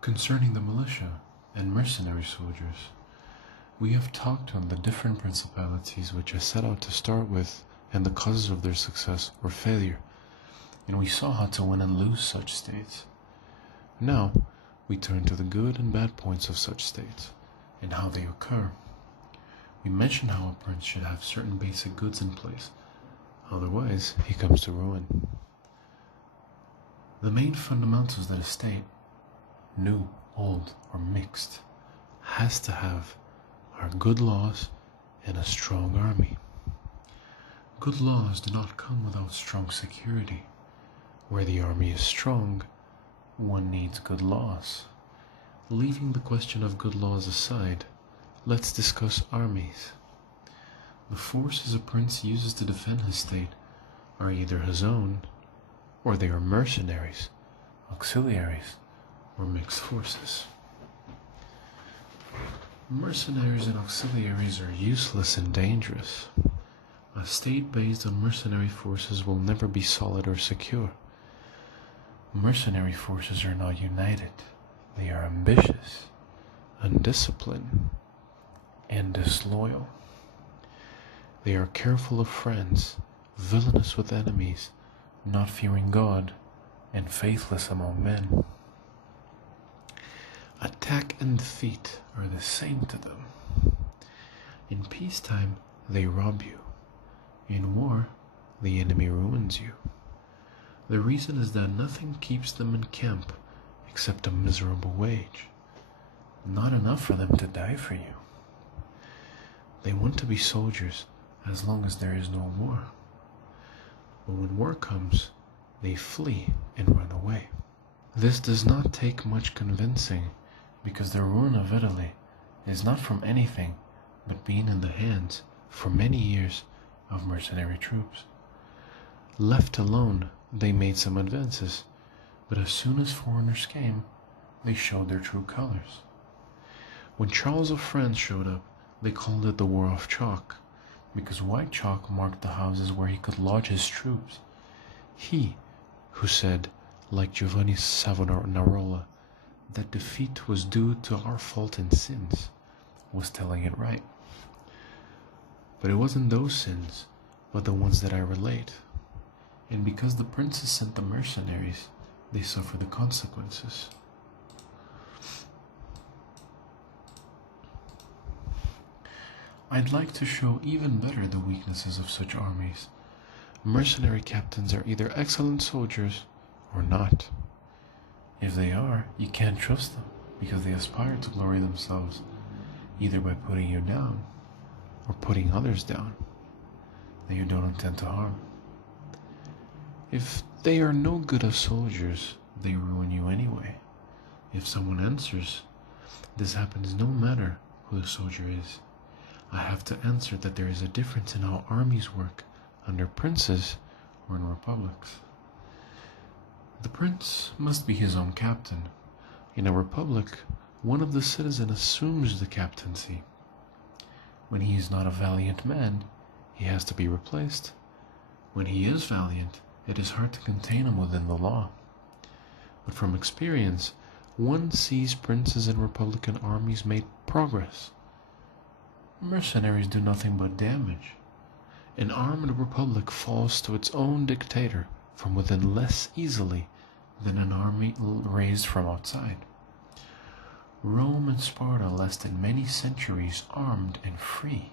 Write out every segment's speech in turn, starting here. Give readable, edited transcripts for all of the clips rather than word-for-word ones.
Concerning the militia and mercenary soldiers, we have talked on the different principalities which I set out to start with and the causes of their success or failure, and we saw how to win and lose such states. Now, we turn to the good and bad points of such states and how they occur. We mentioned how a prince should have certain basic goods in place, otherwise he comes to ruin. The main fundamentals that a state, new, old, or mixed, has to have are good laws and a strong army. Good laws do not come without strong security. Where the army is strong, one needs good laws. Leaving the question of good laws aside, let's discuss armies. The forces a prince uses to defend his state are either his own, or they are mercenaries, auxiliaries, or mixed forces. Mercenaries and auxiliaries are useless and dangerous. A state based on mercenary forces will never be solid or secure. Mercenary forces are not united. They are ambitious, undisciplined, and disloyal. They are careful of friends, villainous with enemies, not fearing God, and faithless among men. Attack and defeat are the same to them. In peacetime, they rob you. In war, the enemy ruins you. The reason is that nothing keeps them in camp except a miserable wage. Not enough for them to die for you. They want to be soldiers as long as there is no war. But when war comes, they flee and run away. This does not take much convincing, because the ruin of Italy is not from anything but being in the hands, for many years, of mercenary troops. Left alone, they made some advances, but as soon as foreigners came, they showed their true colors. When Charles of France showed up, they called it the War of Chalk, because white chalk marked the houses where he could lodge his troops. He, who said, like Giovanni Savonarola, that defeat was due to our fault and sins, was telling it right. But it wasn't those sins, but the ones that I relate. And because the princes sent the mercenaries, they suffer the consequences. I'd like to show even better the weaknesses of such armies. Mercenary captains are either excellent soldiers or not. If they are, you can't trust them, because they aspire to glory themselves, either by putting you down or putting others down that you don't intend to harm. If they are no good as soldiers, they ruin you anyway. If someone answers, this happens no matter who the soldier is. I have to answer that there is a difference in how armies work under princes or in republics. The prince must be his own captain. In a republic, one of the citizens assumes the captaincy. When he is not a valiant man, he has to be replaced. When he is valiant, it is hard to contain him within the law. But from experience, one sees princes and republican armies made progress. Mercenaries do nothing but damage. An armed republic falls to its own dictator from within less easily than an army raised from outside. Rome and Sparta lasted many centuries armed and free.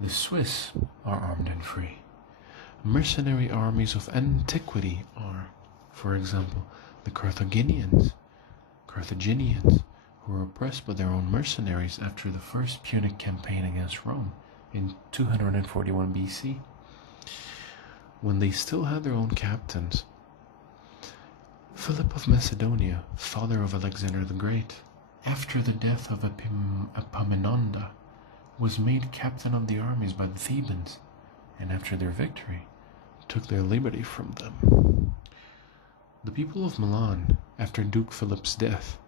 The Swiss are armed and free. Mercenary armies of antiquity are, for example, the Carthaginians, who were oppressed by their own mercenaries after the first Punic campaign against Rome in 241 BC. When they still had their own captains, Philip of Macedonia, father of Alexander the Great, after the death of Epaminondas, was made captain of the armies by the Thebans, and after their victory, took their liberty from them. The people of Milan, after Duke Philip's death,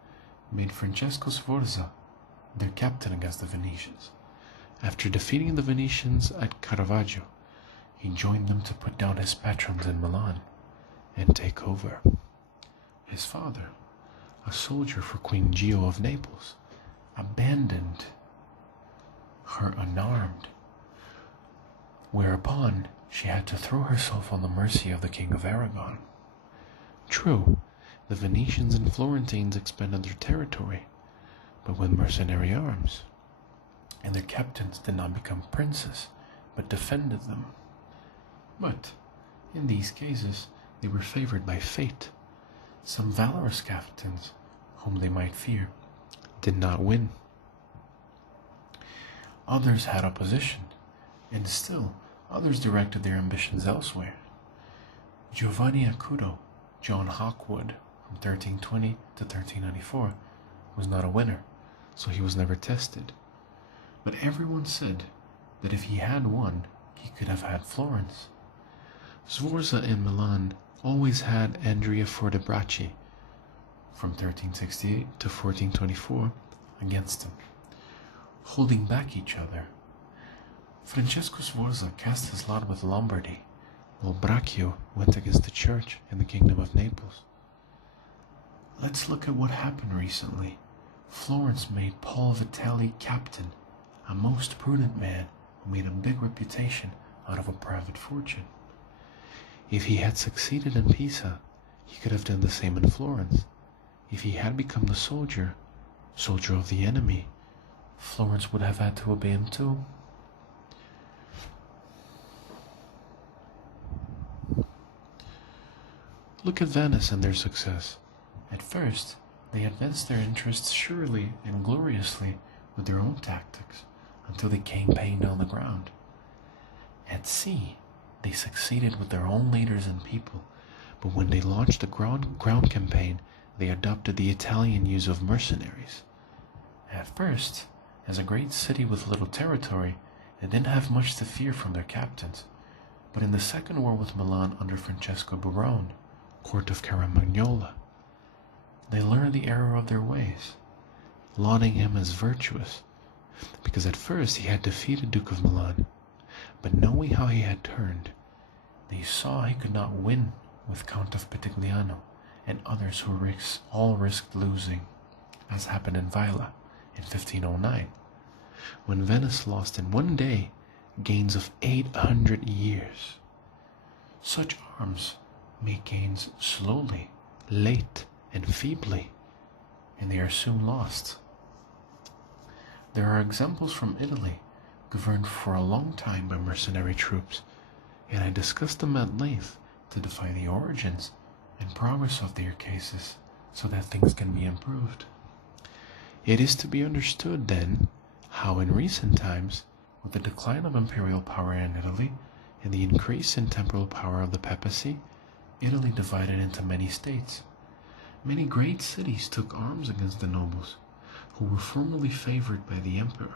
made Francesco Sforza their captain against the Venetians. After defeating the Venetians at Caravaggio, he joined them to put down his patrons in Milan and take over. His father, a soldier for Queen Gio of Naples, abandoned her unarmed, whereupon she had to throw herself on the mercy of the King of Aragon. True, the Venetians and Florentines expanded their territory, but with mercenary arms, and their captains did not become princes, but defended them. But, in these cases, they were favored by fate. Some valorous captains, whom they might fear, did not win. Others had opposition, and still others directed their ambitions elsewhere. Giovanni Acuto, John Hawkwood, from 1320 to 1394, was not a winner, so he was never tested. But everyone said that if he had won, he could have had Florence. Sforza in Milan always had Andrea Fortebracci, from 1368 to 1424, against him, holding back each other. Francesco Sforza cast his lot with Lombardy, while Braccio went against the church in the Kingdom of Naples. Let's look at what happened recently. Florence made Paul Vitelli captain, a most prudent man who made a big reputation out of a private fortune. If he had succeeded in Pisa, he could have done the same in Florence. If he had become the soldier of the enemy, Florence would have had to obey him too. Look at Venice and their success. At first, they advanced their interests surely and gloriously with their own tactics, until they campaigned on the ground. At sea, they succeeded with their own leaders and people, but when they launched a ground campaign, they adopted the Italian use of mercenaries. At first, as a great city with little territory, they didn't have much to fear from their captains, but in the Second War with Milan under Francesco Barone, court of Caramagnola, they learned the error of their ways, lauding him as virtuous, because at first he had defeated Duke of Milan, but knowing how he had turned, they saw he could not win with Count of Pitigliano and others who all risked losing, as happened in Vaila in 1509, when Venice lost in one day gains of 800 years. Such arms make gains slowly, late, and feebly, and they are soon lost. There are examples from Italy, governed for a long time by mercenary troops, and I discussed them at length to define the origins and progress of their cases so that things can be improved. It is to be understood, then, how in recent times, with the decline of imperial power in Italy and the increase in temporal power of the papacy, Italy divided into many states. Many great cities took arms against the nobles, who were formerly favored by the emperor.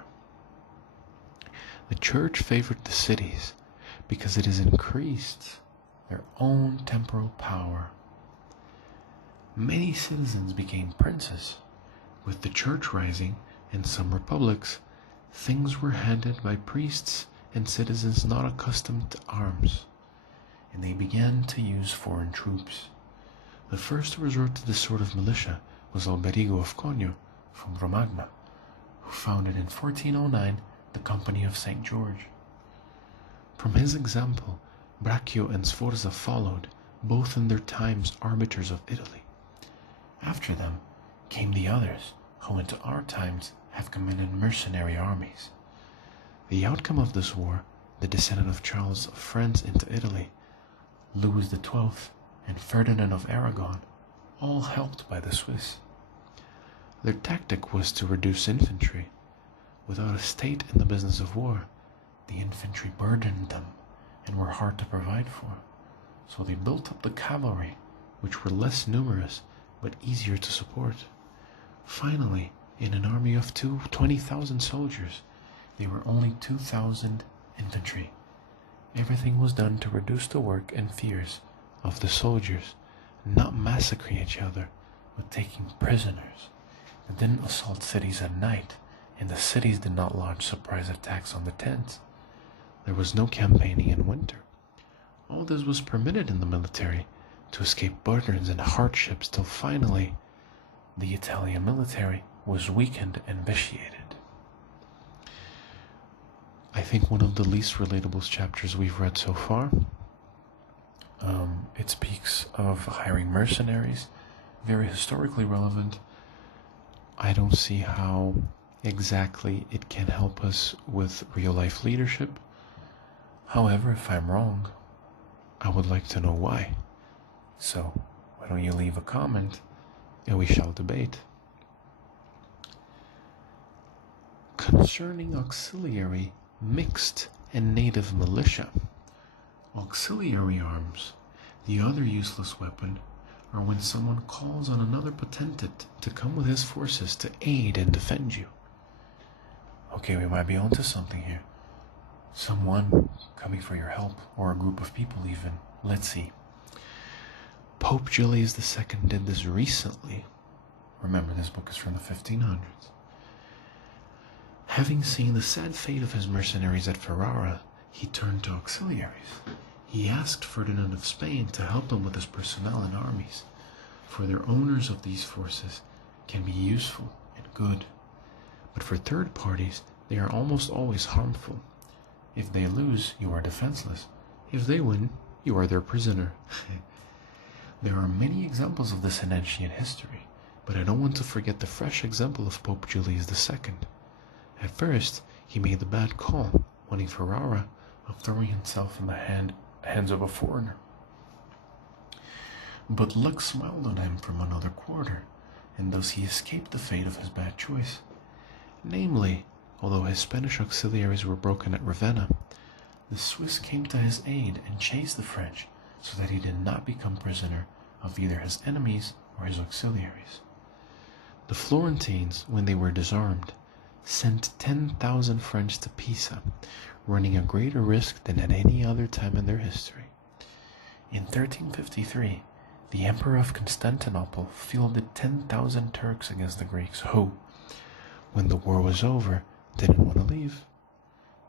The church favored the cities because it has increased their own temporal power. Many citizens became princes. With the church rising in some republics, things were handled by priests and citizens not accustomed to arms, and they began to use foreign troops. The first to resort to this sort of militia was Alberigo of Cogno from Romagna, who founded in 1409 the Company of St. George. From his example, Braccio and Sforza followed, both in their times arbiters of Italy. After them came the others, who into our times have commanded mercenary armies. The outcome of this war, the descendant of Charles of France into Italy, Louis XII, and Ferdinand of Aragon, all helped by the Swiss. Their tactic was to reduce infantry. Without a state in the business of war, the infantry burdened them and were hard to provide for, so they built up the cavalry, which were less numerous but easier to support. Finally, in an army of 20,000 soldiers, there were only 2,000 infantry. Everything was done to reduce the work and fears of the soldiers, not massacring each other, but taking prisoners. They didn't assault cities at night, and the cities did not launch surprise attacks on the tents. There was no campaigning in winter. All this was permitted in the military to escape burdens and hardships till finally the Italian military was weakened and vitiated. I think one of the least relatable chapters we've read so far. It speaks of hiring mercenaries, very historically relevant. I don't see how exactly it can help us with real-life leadership. However, if I'm wrong, I would like to know why. So, why don't you leave a comment and we shall debate. Concerning auxiliary, mixed, and native militia. Auxiliary arms, the other useless weapon, are when someone calls on another potentate to come with his forces to aid and defend you. Okay, we might be onto something here. Someone coming for your help, or a group of people even. Let's see. Pope Julius II did this recently. Remember, this book is from the 1500s. Having seen the sad fate of his mercenaries at Ferrara, he turned to auxiliaries. He asked Ferdinand of Spain to help him with his personnel and armies, for their owners of these forces can be useful and good, but for third parties they are almost always harmful. If they lose, you are defenseless. If they win, you are their prisoner. There are many examples of this in ancient history, but I don't want to forget the fresh example of Pope Julius II. At first, he made the bad call, wanting Ferrara, of throwing himself in the hands of a foreigner. But luck smiled on him from another quarter, and thus he escaped the fate of his bad choice. Namely, although his Spanish auxiliaries were broken at Ravenna, the Swiss came to his aid and chased the French, so that he did not become prisoner of either his enemies or his auxiliaries. The Florentines, when they were disarmed, sent 10,000 French to Pisa, running a greater risk than at any other time in their history. In 1353, the Emperor of Constantinople fielded 10,000 Turks against the Greeks who, when the war was over, didn't want to leave.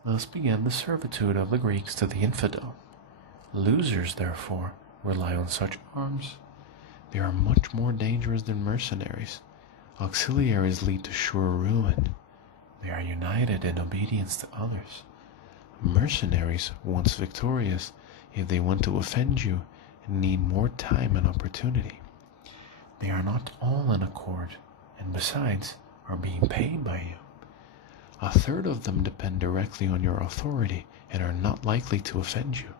Thus began the servitude of the Greeks to the infidel. Losers, therefore, rely on such arms. They are much more dangerous than mercenaries. Auxiliaries lead to sure ruin. They are united in obedience to others. Mercenaries, once victorious, if they want to offend you, need more time and opportunity. They are not all in accord, and besides, are being paid by you. A third of them depend directly on your authority and are not likely to offend you.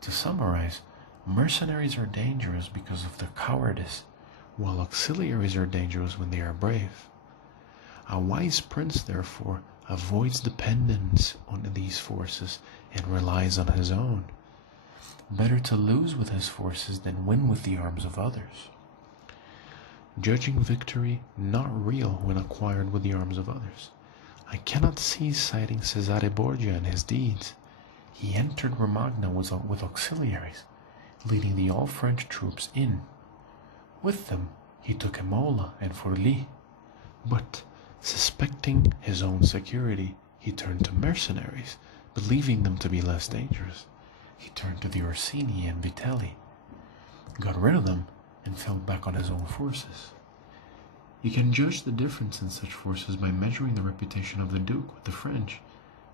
To summarize, mercenaries are dangerous because of their cowardice, while auxiliaries are dangerous when they are brave. A wise prince, therefore, avoids dependence on these forces and relies on his own. Better to lose with his forces than win with the arms of others. Judging victory not real when acquired with the arms of others. I cannot cease citing Cesare Borgia and his deeds. He entered Romagna with auxiliaries, leading the all-French troops in. With them, he took Imola and Forlì, but, suspecting his own security, he turned to mercenaries, believing them to be less dangerous. He turned to the Orsini and Vitelli, got rid of them, and fell back on his own forces. You can judge the difference in such forces by measuring the reputation of the Duke with the French,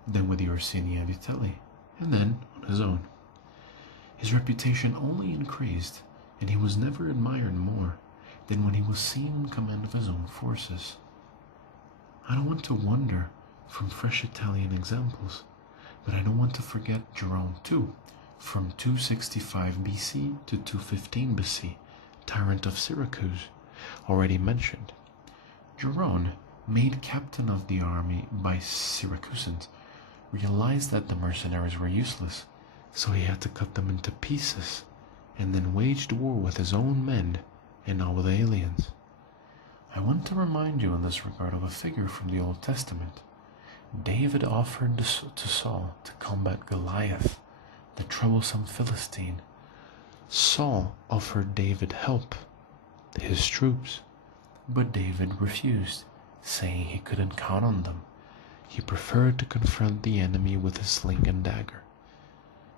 then with the Orsini and Vitelli, and then on his own. His reputation only increased, and he was never admired more than when he was seen in command of his own forces. I don't want to wander from fresh Italian examples, but I don't want to forget Jerome too, from 265 BC to 215 BC, tyrant of Syracuse, already mentioned. Jerome, made captain of the army by Syracusans, realized that the mercenaries were useless, so he had to cut them into pieces, and then waged war with his own men and not with aliens. I want to remind you in this regard of a figure from the Old Testament. David offered to Saul to combat Goliath, the troublesome Philistine. Saul offered David help, his troops, but David refused, saying he couldn't count on them. He preferred to confront the enemy with his sling and dagger.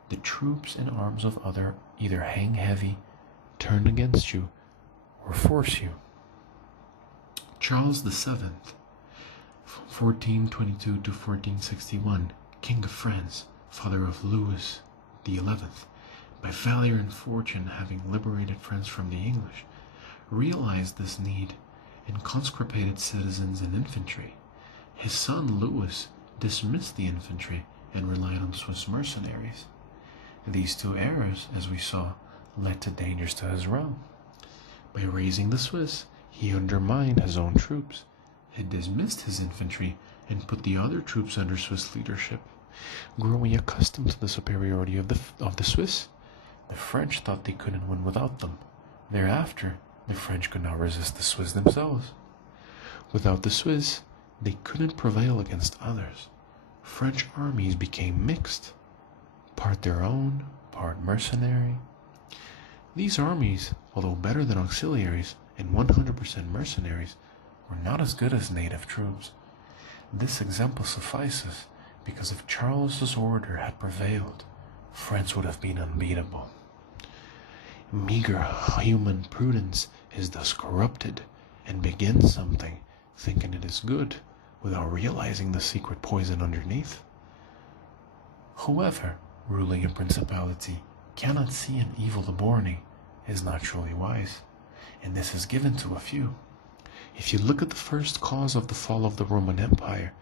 The troops and arms of either hang heavy, turn against you, or force you. Charles VII, 1422 to 1461, King of France, father of Louis XI, by valor and fortune having liberated France from the English, realized this need and conscripted citizens and infantry. His son Louis dismissed the infantry and relied on Swiss mercenaries. These two errors, as we saw, led to dangers to his realm. By raising the Swiss, he undermined his own troops. He dismissed his infantry and put the other troops under Swiss leadership. Growing accustomed to the superiority of the Swiss, the French thought they couldn't win without them. Thereafter, the French could not resist the Swiss themselves. Without the Swiss, they couldn't prevail against others. French armies became mixed, part their own, part mercenary. These armies, although better than auxiliaries and 100% mercenaries, were not as good as native troops. This example suffices, because if Charles's order had prevailed, France would have been unbeatable. Meager human prudence is thus corrupted, and begins something, thinking it is good, without realizing the secret poison underneath. Whoever, ruling a principality, cannot see an evil aborning, is not truly wise, and this is given to a few. If you look at the first cause of the fall of the Roman Empire,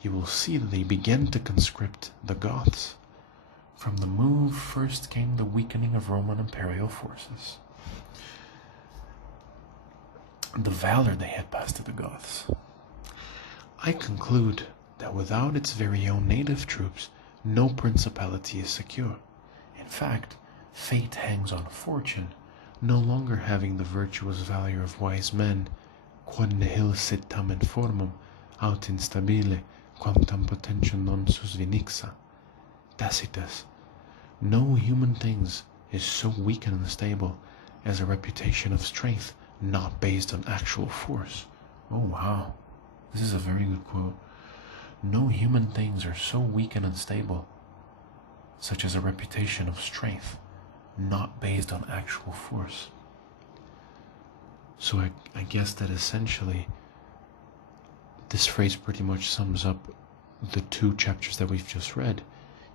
you will see that they began to conscript the Goths. From the move first came the weakening of Roman imperial forces. The valor they had passed to the Goths. I conclude that without its very own native troops, no principality is secure. In fact, fate hangs on fortune, no longer having the virtuous valor of wise men, quod nihil sit tamen formum, aut instabile, quantam potentium non susvinixa. Tacitus. No human things is so weak and unstable as a reputation of strength not based on actual force. Oh wow, this is a very good quote. No human things are so weak and unstable, such as a reputation of strength not based on actual force. So I guess that essentially this phrase pretty much sums up the two chapters that we've just read.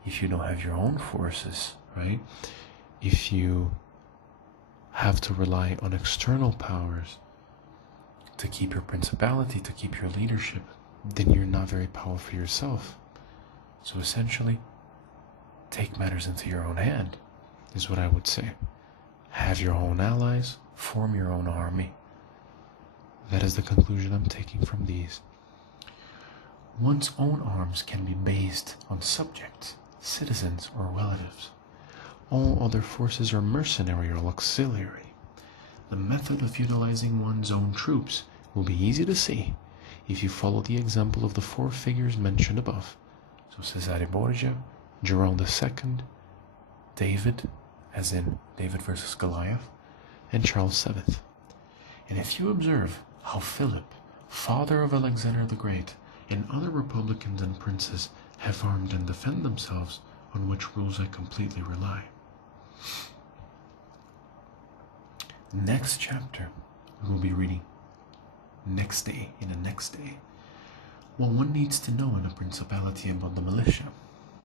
If you don't have your own forces, right? If you have to rely on external powers to keep your principality, to keep your leadership, then you're not very powerful yourself. So essentially, take matters into your own hand, is what I would say. Have your own allies, form your own army. That is the conclusion I'm taking from these. One's own arms can be based on subjects, citizens, or relatives. All other forces are mercenary or auxiliary. The method of utilizing one's own troops will be easy to see if you follow the example of the four figures mentioned above. So Cesare Borgia, Jerome II, David, as in David versus Goliath, and Charles VII. And if you observe how Philip, father of Alexander the Great, and other republicans and princes have armed and defend themselves, on which rules I completely rely. Next chapter, we will be reading next day, in the next day, what one needs to know in a principality about the militia.